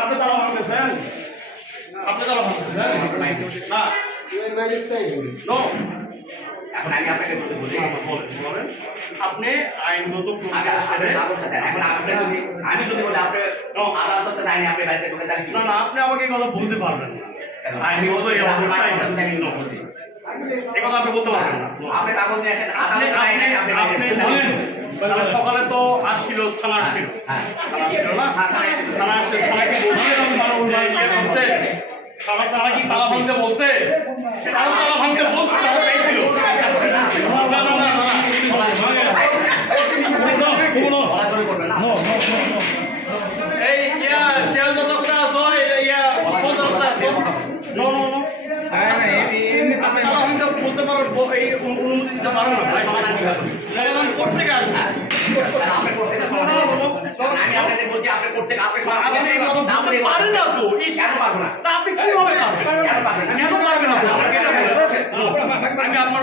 আপনি তারা ভাঙতেছেন, আপনি তারা ভাঙতেছেন না। এখন আমি আপনাকে বলি, আপনি আইনগত আমি যদি বলি আপনি আদালত আইনে আপনি বাড়িতে ঢুকে যান না, না আপনি আমাকে কথা বলতে পারবেন না। আইনগত এই অবস্থায় এই কথা আপনি বলতে পারবেন না। আপনি কাগজ নিয়ে আসেন, আদালত আইনে আপনি বলেন। সকালে তো আসছিল, থানা আসছিল, থানা আসছিল না, থানা আসছিল, থানাকে বলছে তারা কি তালা ভাঙতে বলছে, তারা তালা ভাঙতে বলছে, তারা চাইছিল এই ইয়া শেয়াল দত্তা আছে ইয়া বলতে পারো, এই অনুমতি দিতে পারো না, সমাধান করতে আসবে। আমি আপনাদের বলছি আপনি করতে আপনি পারেন না তো, আপনি কিভাবে পারবেন, কেন পারবেন না? আমি আপনার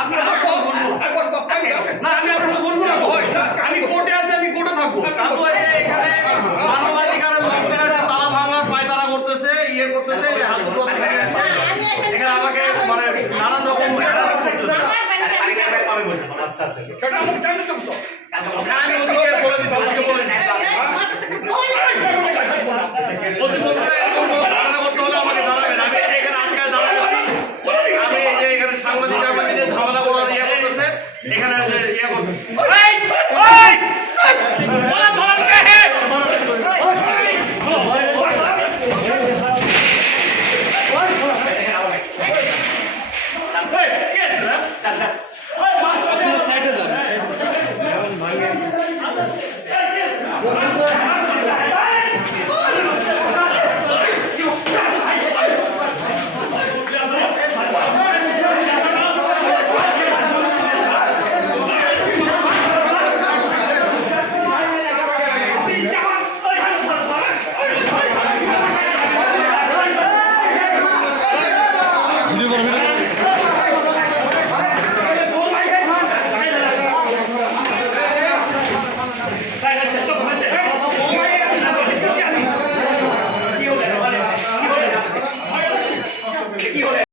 আপনি না, আমি আপনার বলবো না, আমি কোর্টে আছি, আমি কোর্টে থাকবো। এখানে মানবাধিকারের লোকজন আছে, তালা ভাঙার পায়তারা করতেছে, ইয়ে করতেছে, এখানে আমাকে মানে নানান রকম হ্যারাস করতেছে। সেটা আমাকে জানতে চাও তো, আমি ওদিকে বলে দিচ্ছি, ওদিকে বলে দিচ্ছি।